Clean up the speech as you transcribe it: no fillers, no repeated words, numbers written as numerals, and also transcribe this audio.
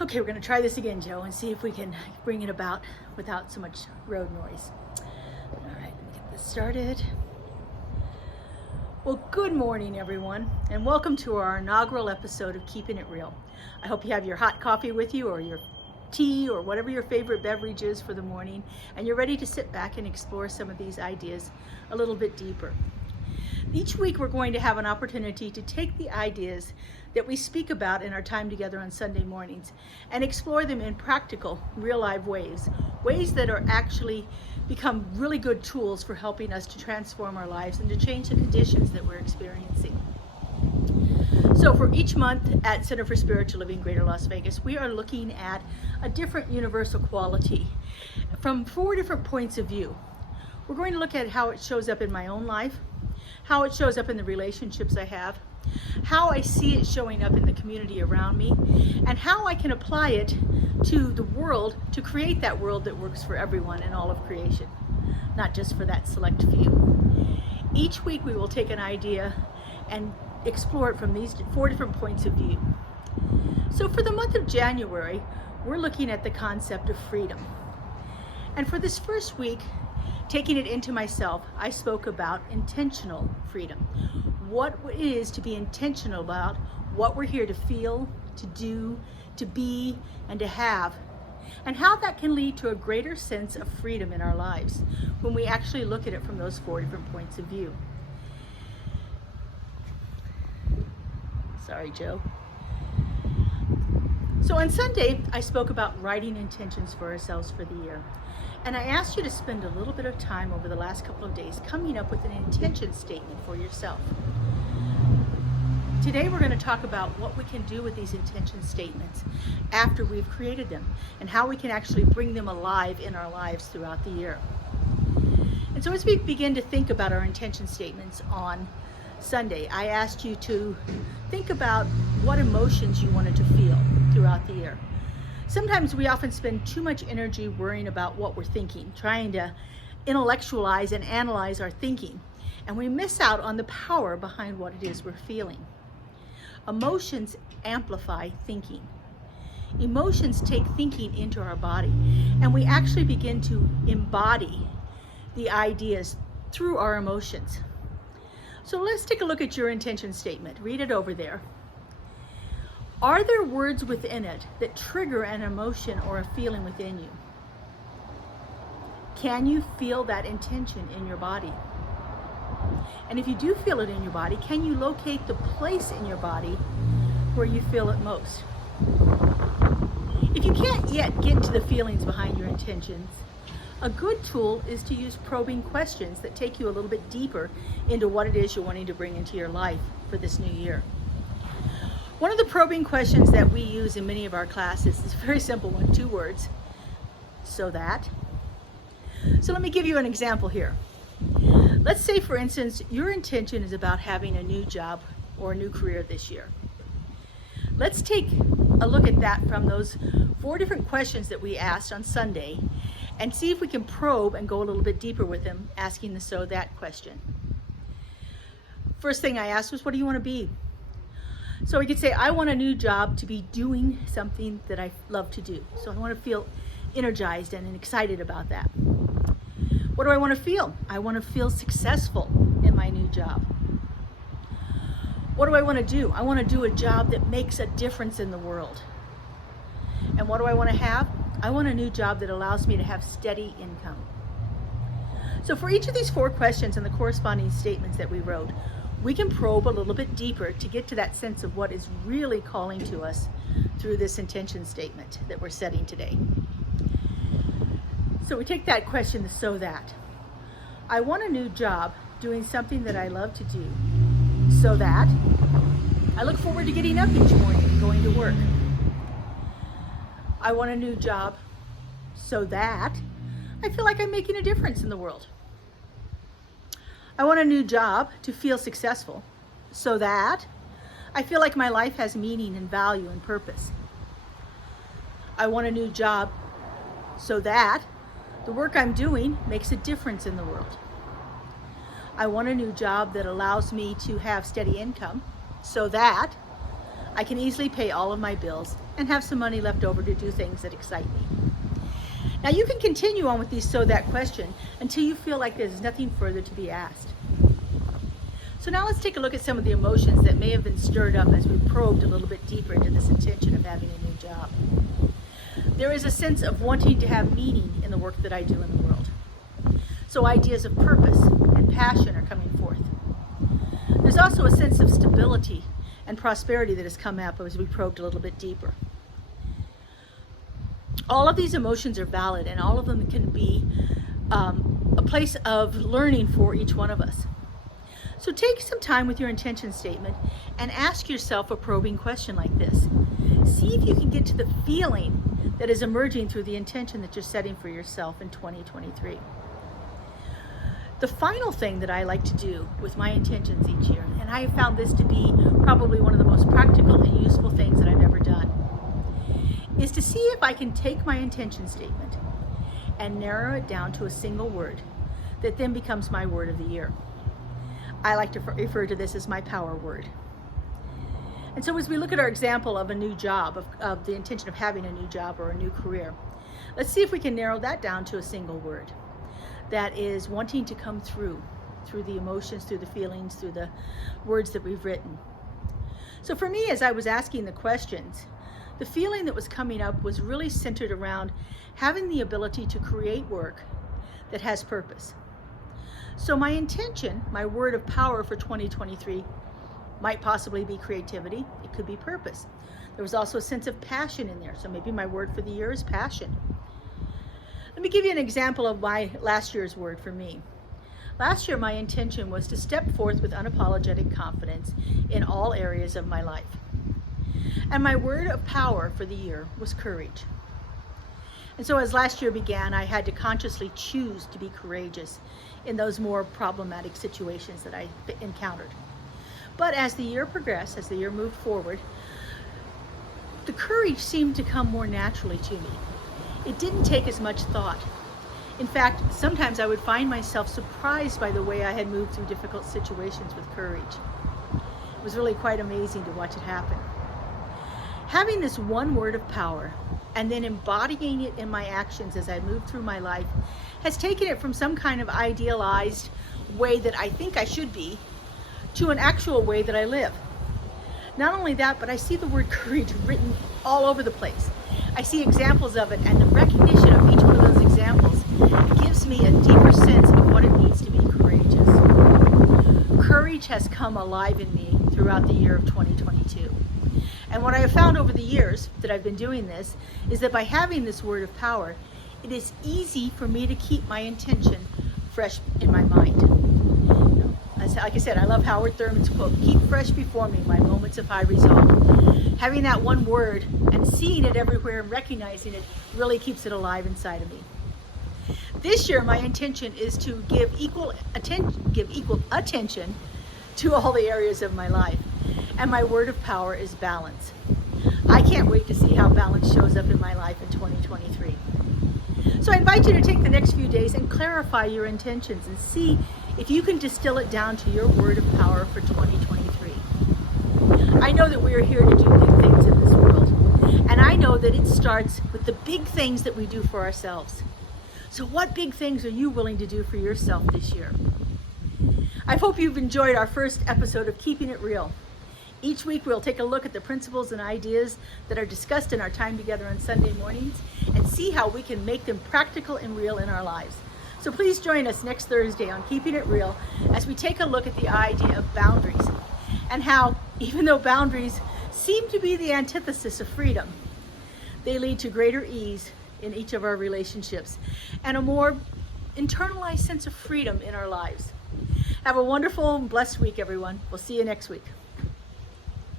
Okay, we're going to try this again, Joe, and see if we can bring it about without so much road noise. All right, let me get this started. Well, good morning, everyone, and welcome to our inaugural episode of Keeping It Real. I hope you have your hot coffee with you, or your tea, or whatever your favorite beverage is for the morning, and you're ready to sit back and explore some of these ideas a little bit deeper. Each week we're going to have an opportunity to take the ideas that we speak about in our time together on Sunday mornings and explore them in practical, real life ways that are actually become really good tools for helping us to transform our lives and to change the conditions that we're experiencing. So for each month at Center for Spiritual Living Greater Las Vegas, we are looking at a different universal quality from 4 different points of view. We're going to look at how it shows up in my own life, how it shows up in the relationships I have, how I see it showing up in the community around me, and how I can apply it to the world to create that world that works for everyone in all of creation, not just for that select few. Each week we will take an idea and explore it from these 4 different points of view. So for the month of January, we're looking at the concept of freedom. And for this first week, taking it into myself, I spoke about intentional freedom. What it is to be intentional about what we're here to feel, to do, to be, and to have, and how that can lead to a greater sense of freedom in our lives when we actually look at it from those 4 different points of view. Sorry, Joe. So on Sunday, I spoke about writing intentions for ourselves for the year. And I asked you to spend a little bit of time over the last couple of days coming up with an intention statement for yourself. Today we're going to talk about what we can do with these intention statements after we've created them and how we can actually bring them alive in our lives throughout the year. And so as we begin to think about our intention statements on Sunday, I asked you to think about what emotions you wanted to feel throughout the year. Sometimes we often spend too much energy worrying about what we're thinking, trying to intellectualize and analyze our thinking, and we miss out on the power behind what it is we're feeling. Emotions amplify thinking. Emotions take thinking into our body, and we actually begin to embody the ideas through our emotions. So let's take a look at your intention statement. Read it over there. Are there words within it that trigger an emotion or a feeling within you? Can you feel that intention in your body? And if you do feel it in your body, can you locate the place in your body where you feel it most? If you can't yet get to the feelings behind your intentions, a good tool is to use probing questions that take you a little bit deeper into what it is you're wanting to bring into your life for this new year. One of the probing questions that we use in many of our classes is a very simple one, 2 words, so that. So let me give you an example here. Let's say, for instance, your intention is about having a new job or a new career this year. Let's take a look at that from those 4 different questions that we asked on Sunday and see if we can probe and go a little bit deeper with them, asking the so that question. First thing I asked was, what do you want to be? So we could say, I want a new job to be doing something that I love to do. So I want to feel energized and excited about that. What do I want to feel? I want to feel successful in my new job. What do I want to do? I want to do a job that makes a difference in the world. And what do I want to have? I want a new job that allows me to have steady income. So for each of these 4 questions and the corresponding statements that we wrote, we can probe a little bit deeper to get to that sense of what is really calling to us through this intention statement that we're setting today. So we take that question, so that. I want a new job doing something that I love to do, so that I look forward to getting up each morning and going to work. I want a new job so that I feel like I'm making a difference in the world. I want a new job to feel successful so that I feel like my life has meaning and value and purpose. I want a new job so that the work I'm doing makes a difference in the world. I want a new job that allows me to have steady income so that I can easily pay all of my bills and have some money left over to do things that excite me. Now you can continue on with these So That question until you feel like there's nothing further to be asked. So now let's take a look at some of the emotions that may have been stirred up as we probed a little bit deeper into this intention of having a new job. There is a sense of wanting to have meaning in the work that I do in the world. So ideas of purpose and passion are coming forth. There's also a sense of stability and prosperity that has come up as we probed a little bit deeper. All of these emotions are valid, and all of them can be a place of learning for each one of us. So take some time with your intention statement and ask yourself a probing question like this. See if you can get to the feeling that is emerging through the intention that you're setting for yourself in 2023. The final thing that I like to do with my intentions each year, and I have found this to be probably one of the most practical and useful things that I've ever done, is to see if I can take my intention statement and narrow it down to a single word that then becomes my word of the year. I like to refer to this as my power word. And so as we look at our example of a new job, of the intention of having a new job or a new career, let's see if we can narrow that down to a single word that is wanting to come through the emotions, through the feelings, through the words that we've written. So for me, as I was asking the questions, the feeling that was coming up was really centered around having the ability to create work that has purpose. So my intention, my word of power for 2023 might possibly be creativity. It could be purpose. There was also a sense of passion in there. So maybe my word for the year is passion. Let me give you an example of my last year's word for me. Last year, my intention was to step forth with unapologetic confidence in all areas of my life. And my word of power for the year was courage. And so as last year began, I had to consciously choose to be courageous in those more problematic situations that I encountered. But as the year progressed, as the year moved forward, the courage seemed to come more naturally to me. It didn't take as much thought. In fact, sometimes I would find myself surprised by the way I had moved through difficult situations with courage. It was really quite amazing to watch it happen. Having this one word of power and then embodying it in my actions as I move through my life has taken it from some kind of idealized way that I think I should be to an actual way that I live. Not only that, but I see the word courage written all over the place. I see examples of it, and the recognition of each one of those examples gives me a deeper sense of what it means to be courageous. Courage has come alive in me throughout the year of 2022. And what I have found over the years that I've been doing this is that by having this word of power, it is easy for me to keep my intention fresh in my mind. Like I said, I love Howard Thurman's quote, "Keep fresh before me my moments of high resolve." Having that one word and seeing it everywhere and recognizing it really keeps it alive inside of me. This year, my intention is to give equal attention to all the areas of my life. And my word of power is balance. I can't wait to see how balance shows up in my life in 2023. So I invite you to take the next few days and clarify your intentions and see if you can distill it down to your word of power for 2023. I know that we are here to do big things in this world, and I know that it starts with the big things that we do for ourselves. So what big things are you willing to do for yourself this year? I hope you've enjoyed our first episode of Keeping It Real. Each week we'll take a look at the principles and ideas that are discussed in our time together on Sunday mornings and see how we can make them practical and real in our lives. So please join us next Thursday on Keeping It Real as we take a look at the idea of boundaries and how, even though boundaries seem to be the antithesis of freedom, they lead to greater ease in each of our relationships and a more internalized sense of freedom in our lives. Have a wonderful and blessed week, everyone. We'll see you next week.